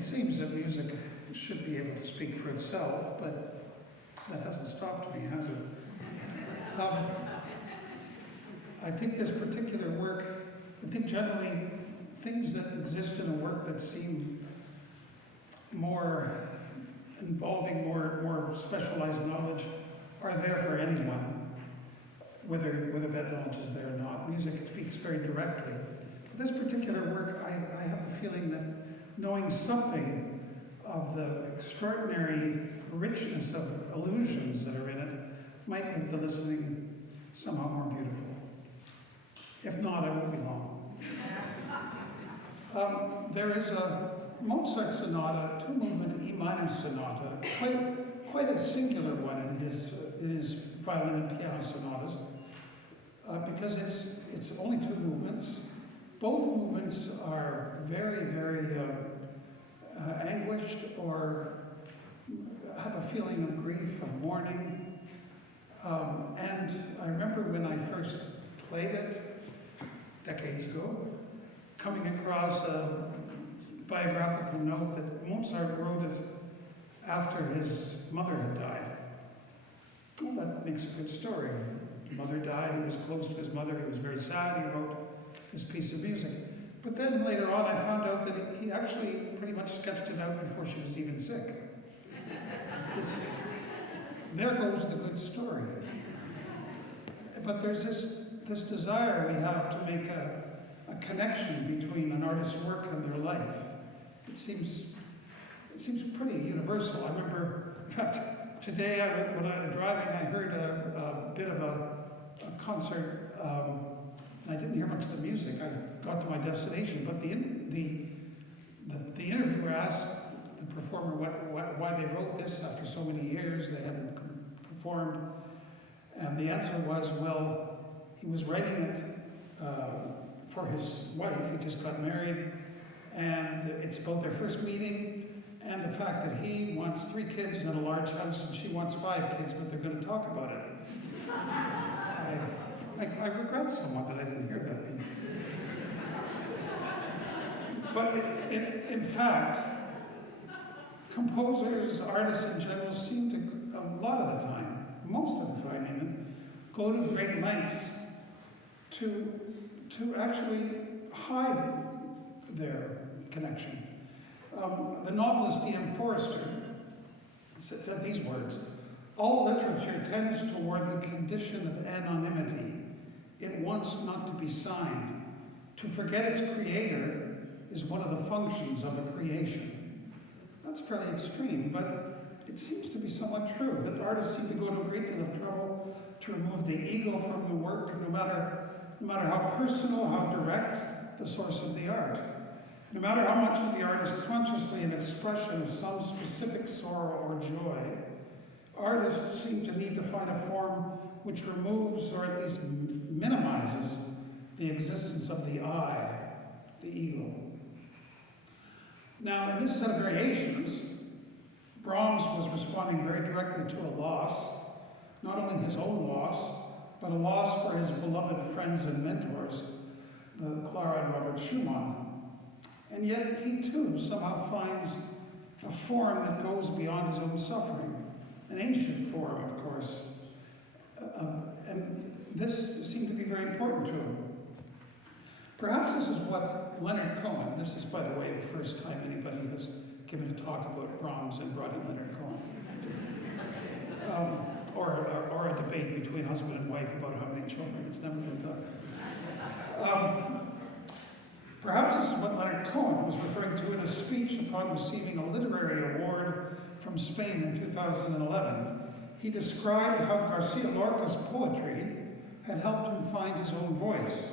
It seems that music should be able to speak for itself, but that hasn't stopped me, has it? I think this particular work, I think generally things that exist in a work that seem more involving more specialized knowledge are there for anyone, whether that knowledge is there or not. Music speaks very directly. But this particular work, I have the feeling that knowing something of the extraordinary richness of illusions that are in it might make the listening somehow more beautiful. If not, I won't be long. There is a Mozart sonata, two-movement E minor sonata, quite a singular one in his violin and piano sonatas, because it's only two movements. Both movements are very, very anguished or have a feeling of grief, of mourning. And I remember when I first played it, decades ago, coming across a biographical note that Mozart wrote it after his mother had died. Well, that makes a good story. His mother died, he was close to his mother, he was very sad, he wrote this piece of music. But then later on I found out that he actually pretty much sketched it out before she was even sick. There goes the good story. But there's this desire we have to make a connection between an artist's work and their life. It seems pretty universal. I remember, in fact, today when I was driving, I heard a bit of a concert. I didn't hear much of the music. I got to my destination, but the interviewer asked the performer why they wrote this after so many years they hadn't performed, and the answer was, well, he was writing it for his wife. He just got married, and it's about their first meeting and the fact that he wants 3 kids in a large house and she wants 5 kids, but they're going to talk about it. I regret somewhat that I didn't hear that piece. But in fact, composers, artists in general seem to, a lot of the time, most of the time even, go to great lengths to actually hide their connection. The novelist D.M. Forrester said these words: "All literature tends toward the condition of anonymity. It wants not to be signed. To forget its creator is one of the functions of a creation." That's fairly extreme, but it seems to be somewhat true, that artists seem to go to a great deal of trouble to remove the ego from the work, no matter how personal, how direct the source of the art. No matter how much of the art is consciously an expression of some specific sorrow or joy, artists seem to need to find a form which removes, or at least minimizes, the existence of the I, the ego. Now, in this set of variations, Brahms was responding very directly to a loss, not only his own loss, but a loss for his beloved friends and mentors, the Clara and Robert Schumann. And yet he too somehow finds a form that goes beyond his own suffering, an ancient form, of course. And this seemed to be very important to him. Perhaps this is what Leonard Cohen, this is, by the way, the first time anybody has given a talk about Brahms and brought in Leonard Cohen. Or a debate between husband and wife about how many children. It's never been done. Perhaps this is what Leonard Cohen was referring to in a speech upon receiving a literary award from Spain in 2011. He described how Garcia Lorca's poetry had helped him find his own voice.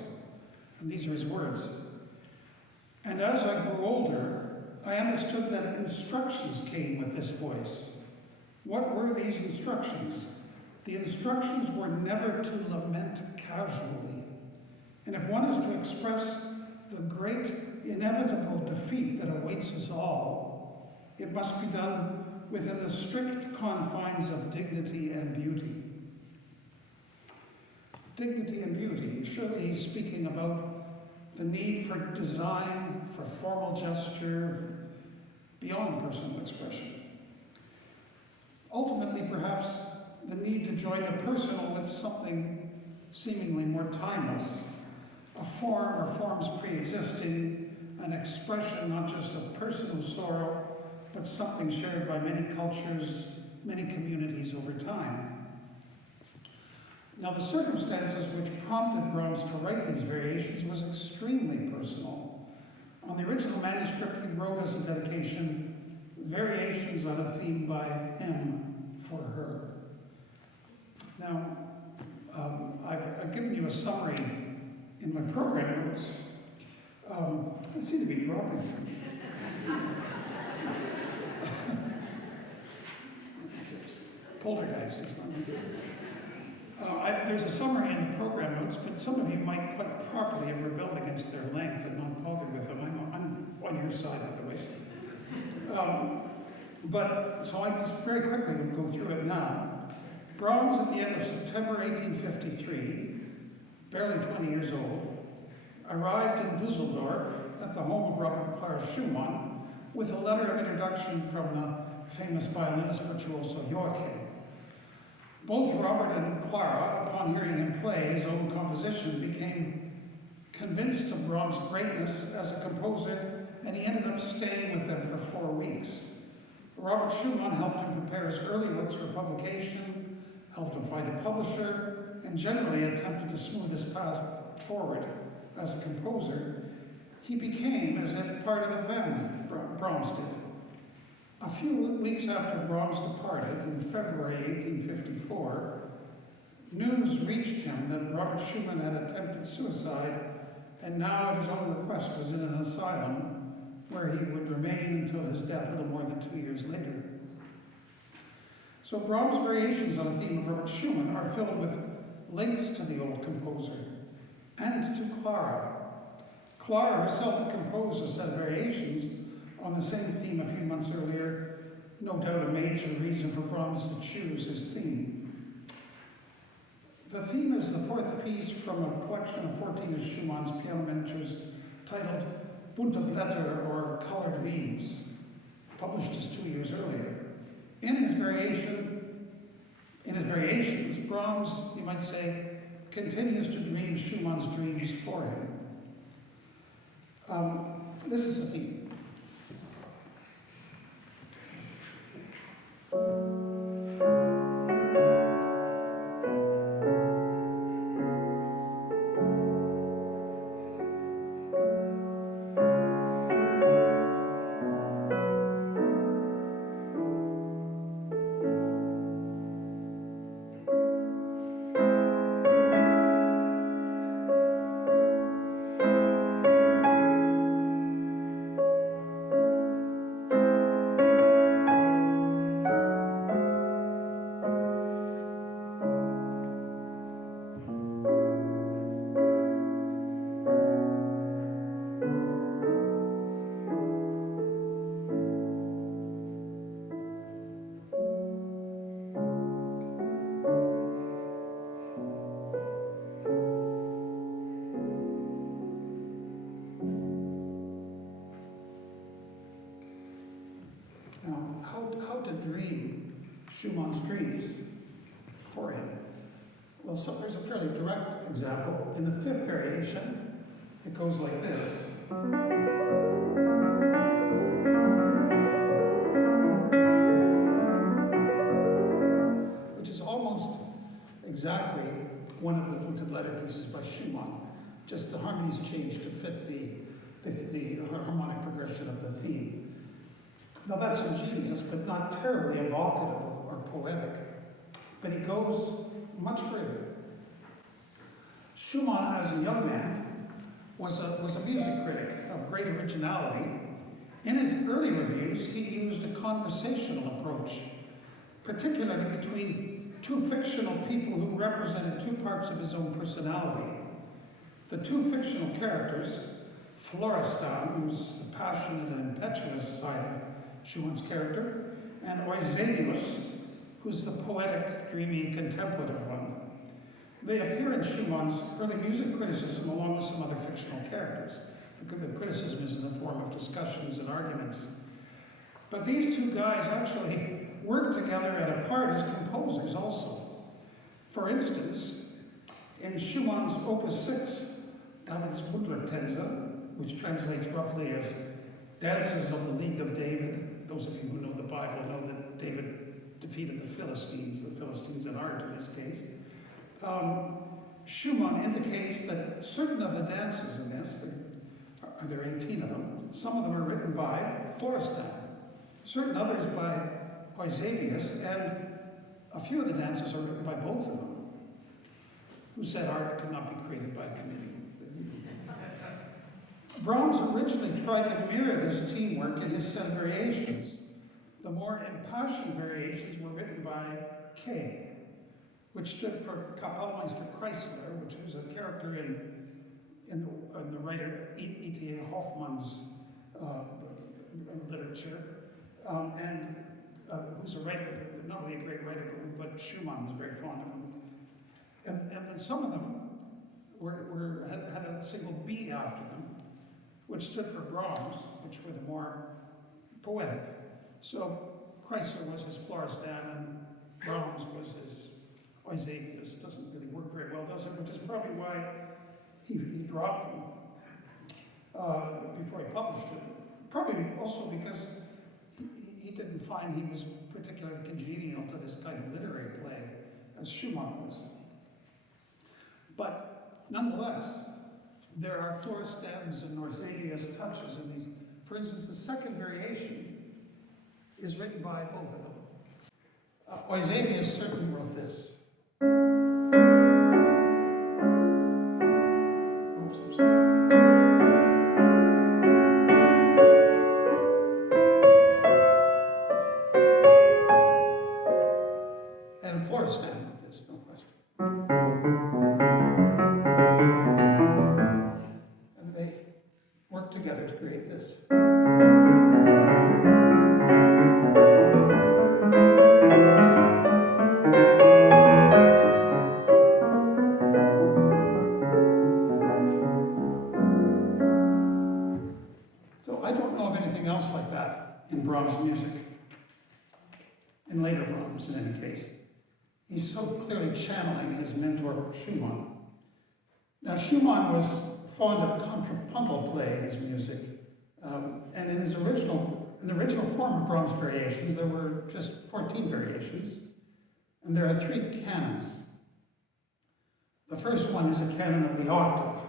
And these are his words: "And as I grew older, I understood that instructions came with this voice. What were these instructions? The instructions were never to lament casually. And if one is to express the great inevitable defeat that awaits us all, it must be done within the strict confines of dignity and beauty." Dignity and beauty. Surely he's speaking about the need for design, for formal gesture, beyond personal expression. Ultimately, perhaps, the need to join the personal with something seemingly more timeless, a form or forms pre-existing, an expression not just of personal sorrow, but something shared by many cultures, many communities over time. Now, the circumstances which prompted Brahms to write these variations was extremely personal. On the original manuscript, he wrote as a dedication, variations on a theme by him for her. Now, I've given you a summary in my program notes. I seem to be dropping. It's poltergeist, it's not good. There's a summary in the program notes, but some of you might quite properly have rebelled against their length and not bothered with them. I'm on your side, by the way. So I just very quickly will go through it now. Brahms, at the end of September 1853, barely 20 years old, arrived in Dusseldorf at the home of Robert and Clara Schumann with a letter of introduction from the famous violinist virtuoso Joachim. Both Robert and Clara, upon hearing him play his own composition, became convinced of Brahms' greatness as a composer, and he ended up staying with them for 4 weeks. Robert Schumann helped him prepare his early works for publication, helped him find a publisher, and generally attempted to smooth his path forward as a composer. He became, as if, part of the family, Brahms did. A few weeks after Brahms departed, in February 1854, news reached him that Robert Schumann had attempted suicide and now, at his own request, was in an asylum where he would remain until his death a little more than 2 years later. So Brahms' variations on the theme of Robert Schumann are filled with links to the old composer and to Clara. Clara herself had composed a set of variations on the same theme a few months earlier, no doubt a major reason for Brahms to choose his theme. The theme is the fourth piece from a collection of 14 of Schumann's piano miniatures titled Bunte Blätter, or Colored Leaves, published just 2 years earlier. In his variations, Brahms, you might say, continues to dream Schumann's dreams for him. This is a theme. How to dream Schumann's dreams for him. Well, so there's a fairly direct example. In the fifth variation, it goes like this. Which is almost exactly one of the Bunte Blätter pieces by Schumann. Just the harmonies changed to fit the harmonic progression of the theme. Now that's ingenious, but not terribly evocative or poetic. But he goes much further. Schumann, as a young man, was a music critic of great originality. In his early reviews, he used a conversational approach, particularly between two fictional people who represented two parts of his own personality. The two fictional characters, Florestan, who's the passionate and impetuous side of Schumann's character, and Eusenius, who's the poetic, dreamy, contemplative one. They appear in Schumann's early music criticism along with some other fictional characters. The criticism is in the form of discussions and arguments. But these two guys actually worked together at a part as composers also. For instance, in Schumann's Opus 6, David's Wundertänze, which translates roughly as Dances of the League of David. Those of you who know the Bible know that David defeated the Philistines in art in this case. Schumann indicates that certain of the dances in this, there are 18 of them, some of them are written by Florestan, certain others by Eusebius, and a few of the dances are written by both of them, who said art could not be created by a committee. Brahms originally tried to mirror this teamwork in his 7 variations. The more impassioned variations were written by K, which stood for Kapellmeister Kreisler, which was a character in the writer E.T.A. Hoffmann's literature, and who's a writer, not only a great writer, but Schumann was very fond of him. And then some of them had a single B after them, which stood for Brahms, which were the more poetic. So Kreisler was his Florestan, and Brahms was his Eusebius. Doesn't really work very well, does it? Which is probably why he dropped them before he published it. Probably also because he didn't find he was particularly congenial to this kind of literary play, as Schumann was. But nonetheless, there are Florestans and Eusebius touches in these. For instance, the 2nd variation is written by both of them. Eusebius certainly wrote this. Oops, I'm sorry. And Florestan wrote this, no question. And they worked together to create this. Else like that in Brahms' music, in later Brahms in any case. He's so clearly channeling his mentor Schumann. Now Schumann was fond of contrapuntal play in his music, and in the original form of Brahms' variations, there were just 14 variations, and there are 3 canons. The first one is a canon of the octave,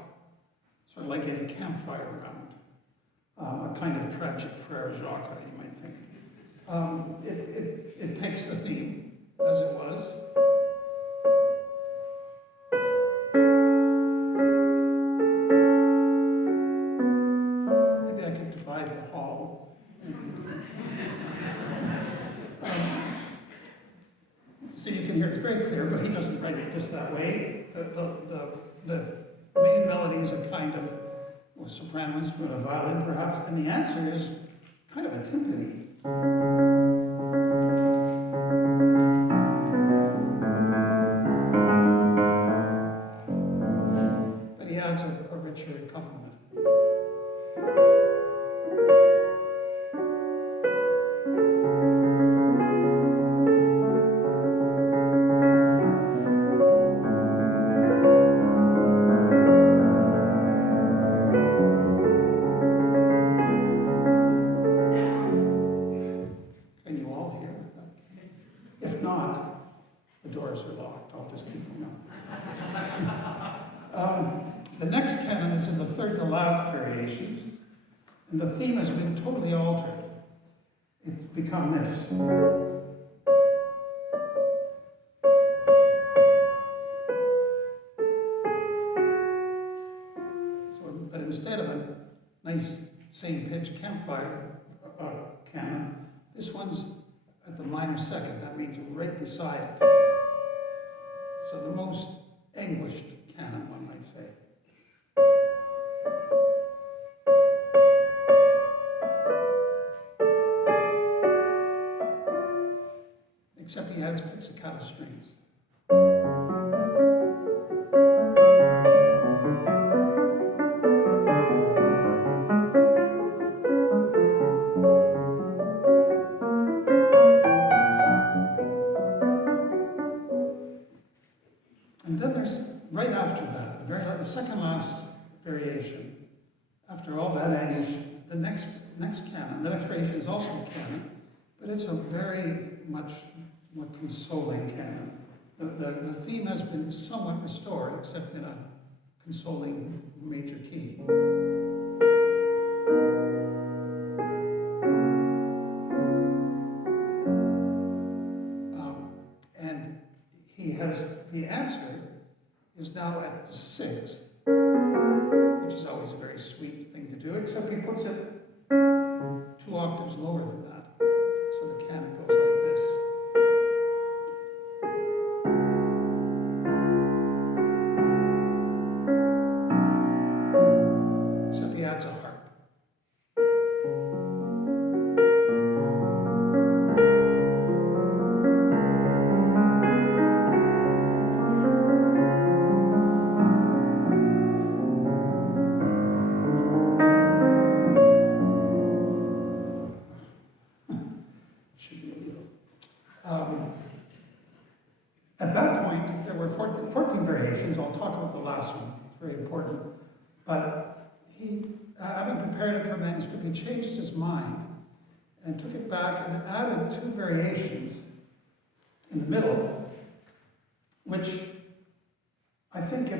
sort of like a campfire round. A kind of tragic Frere Jacques, you might think. It takes the theme as it was. Maybe I could divide the hall. So you can hear it's very clear, but he doesn't write it just that way. The main melody is a kind of a soprano instrument, a violin perhaps, and the answer is kind of a timpani. But he adds a richer accompaniment. The next canon is in the 3rd to last variations, and the theme has been totally altered. It's become this. But instead of a nice same pitch campfire canon, this one's at the minor 2nd. That means right beside it. So the most anguished canon, one might say. Except he adds pizzicato strings. And then there's, right after that, the second last variation, after all that English, the next canon, the next variation is also a canon, but it's a very much more consoling canon. The theme has been somewhat restored, except in a consoling major key. And he has, the answer is now at the sixth, which is always a very sweet thing to do, except he puts it 2 octaves lower than that. So the canon goes like this. Except he adds a harp. At that point, there were 14 variations. I'll talk about the last one. It's very important. But he, having prepared it for manuscript, he changed his mind and took it back and added 2 variations in the middle, which I think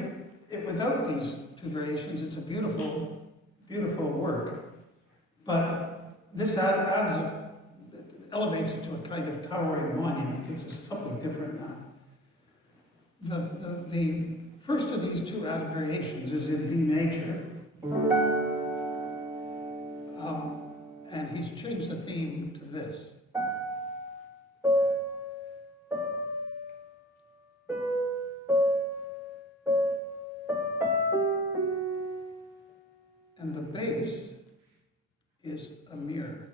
if without these 2 variations, it's a beautiful, beautiful work. But this elevates it to a kind of towering monument. It's something different now. The first of these 2 added variations is in D major. And he's changed the theme to this. And the bass is a mirror.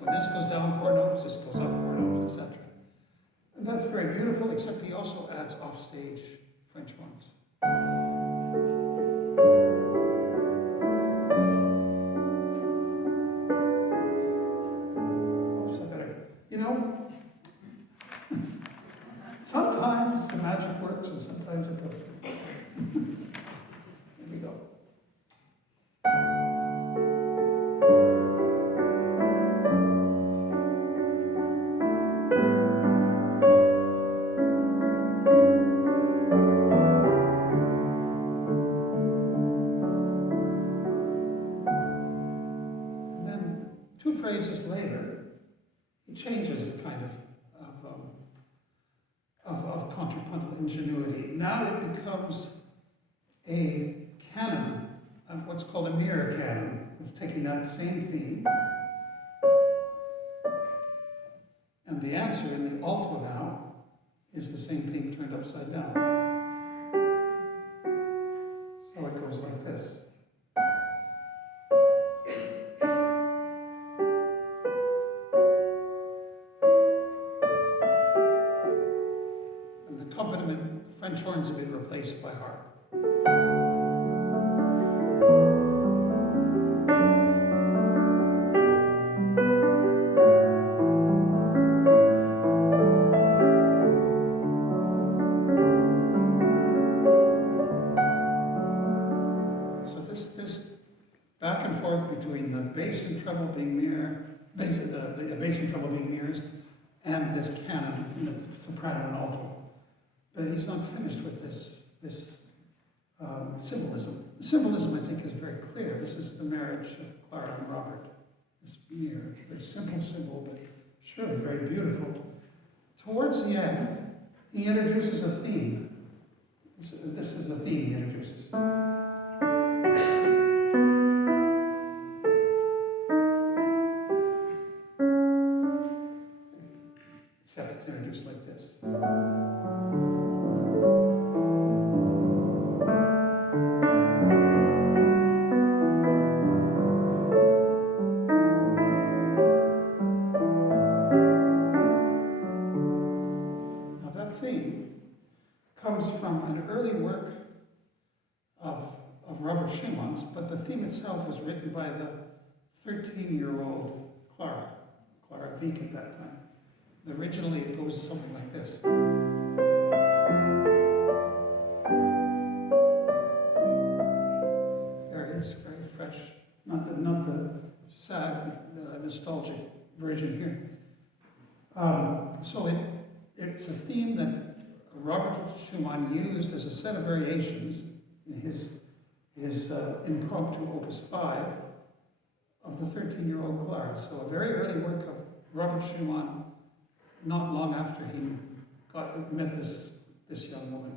When this goes down 4 notes, this goes up 4 notes, etc. And that's very beautiful, except he also adds offstage French horns. Oops, I better. You know, sometimes the magic works and sometimes it doesn't. Here we go. Phrases later, he changes the kind of contrapuntal ingenuity. Now it becomes a canon, what's called a mirror canon, taking that same theme. And the answer in the alto now is the same theme turned upside down. So it goes like this. French horns have been replaced by harp. So this back and forth between the bass and treble being the bass and treble being mirrors, and this canon, the soprano and alto. But he's not finished with this symbolism. The symbolism, I think, is very clear. This is the marriage of Clara and Robert. This mirror, a very simple symbol, but surely very beautiful. Towards the end, he introduces a theme. This is the theme he introduces. Except it's introduced like this. Comes from an early work of Robert Schumann's, but the theme itself was written by the 13-year-old Clara Wieck at that time. Originally, it goes something like this. Very fresh, not the sad, nostalgic version here. So it's a theme that Robert Schumann used as a set of variations in his impromptu Opus 5 of the 13-year-old Clara. So a very early work of Robert Schumann, not long after he met this young woman,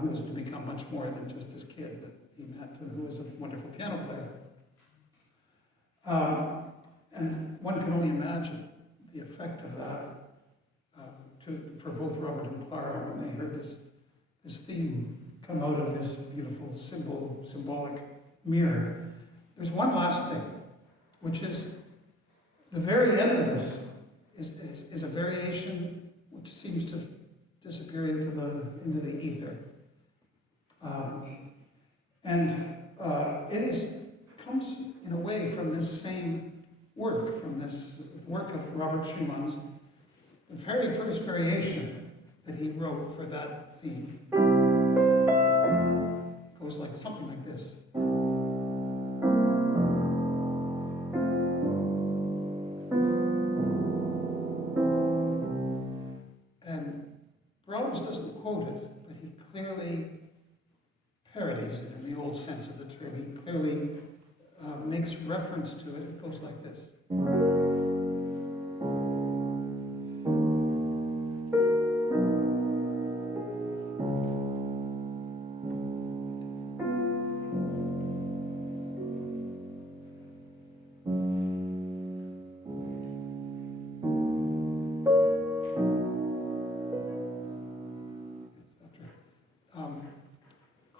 who was to become much more than just this kid that he met, and who was a wonderful piano player. And one can only imagine the effect of that for both Robert and Clara when they heard this theme come out of this beautiful symbolic mirror. There's one last thing, which is the very end of this is a variation which seems to disappear into the ether. It comes in a way from this same work, from this work of Robert Schumann's, the very first variation that he wrote for that theme. It goes like something like this. And Brahms doesn't quote it, but he clearly parodies it in the old sense of the term. He clearly makes reference to it. It goes like this.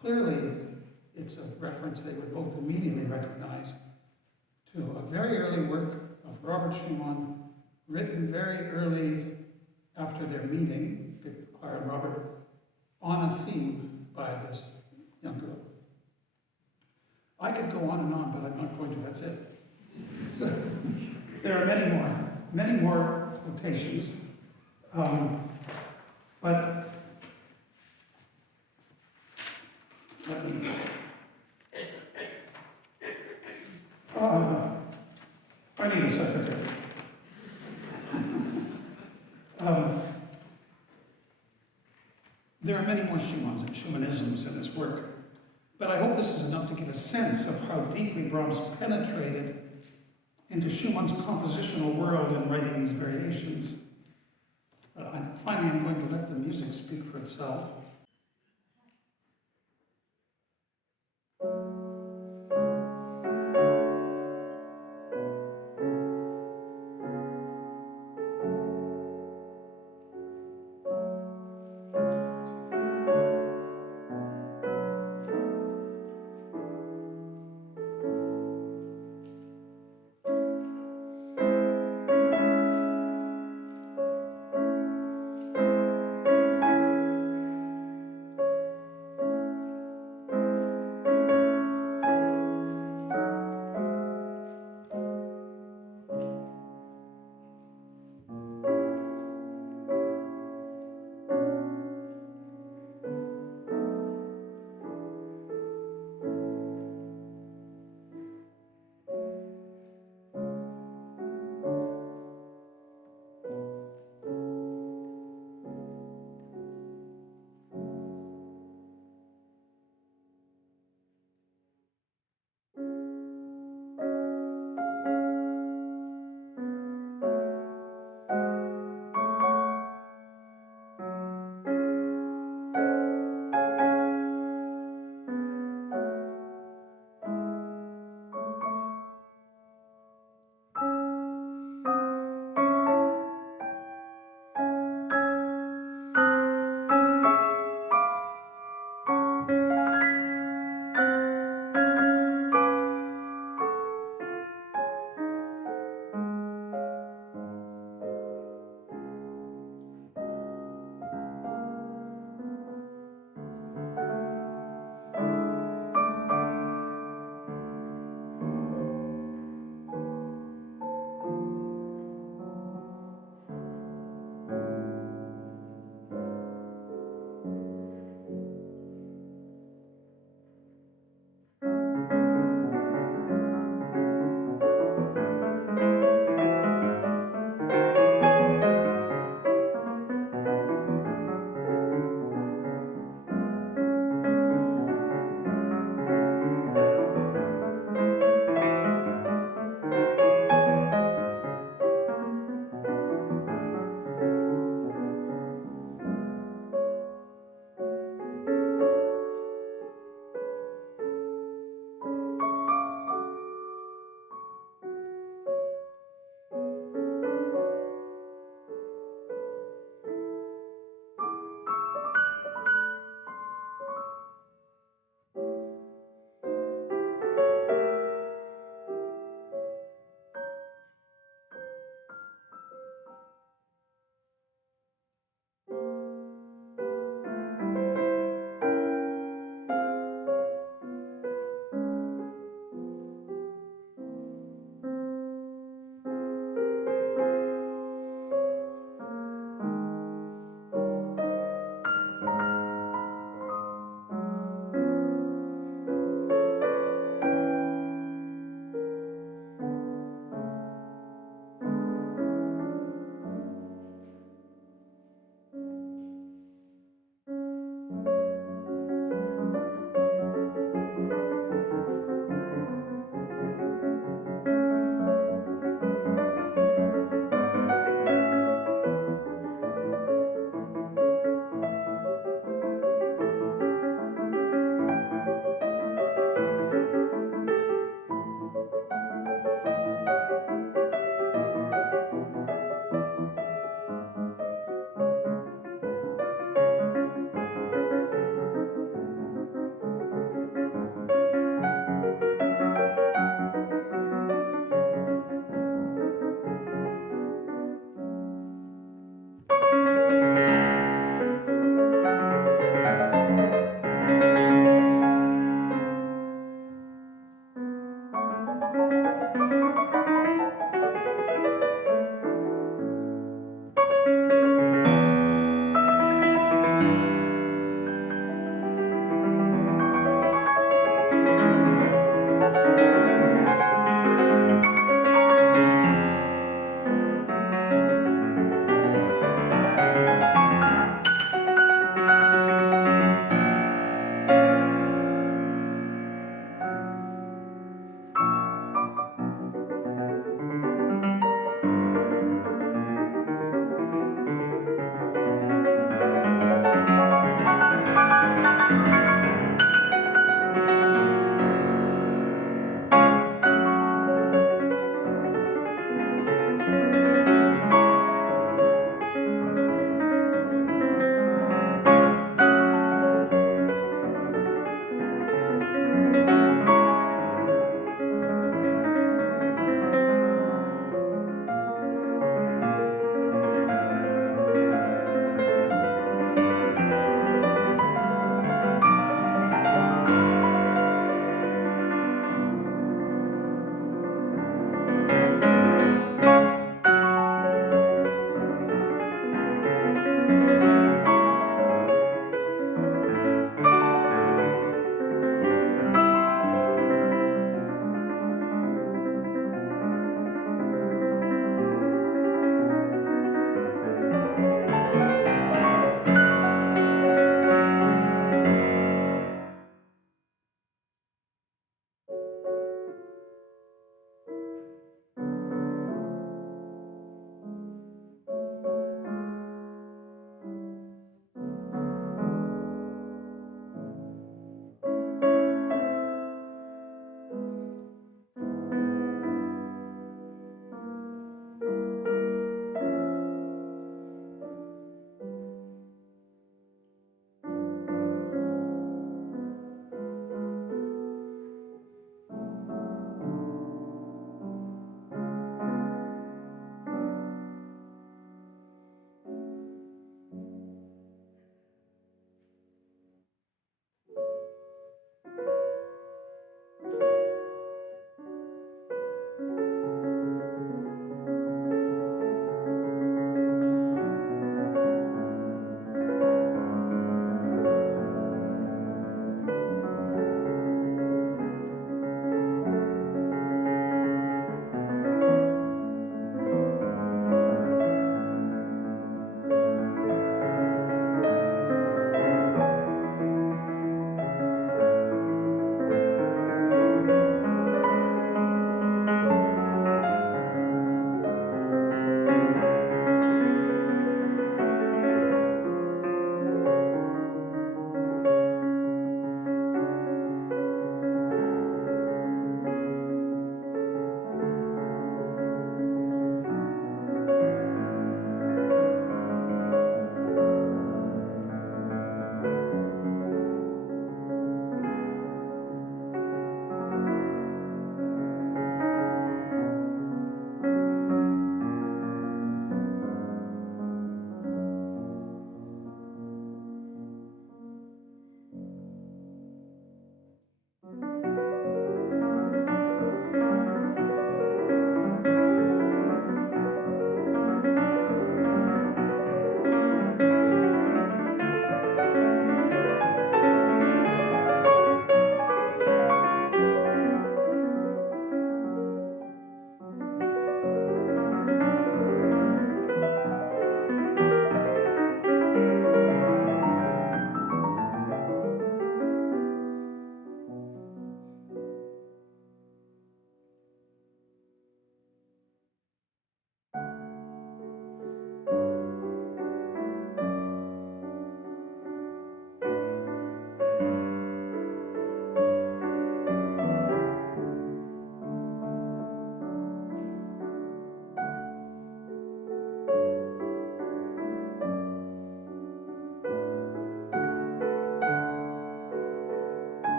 Clearly, it's a reference they would both immediately recognize to a very early work of Robert Schumann, written very early after their meeting, Clara and Robert, on a theme by this young girl. I could go on, but I'm not going to, that's it. So, there are many more quotations, but let me, I need a secretary. There are many more Schumanns and Schumannisms in this work, but I hope this is enough to give a sense of how deeply Brahms penetrated into Schumann's compositional world in writing these variations. Finally, I'm going to let the music speak for itself.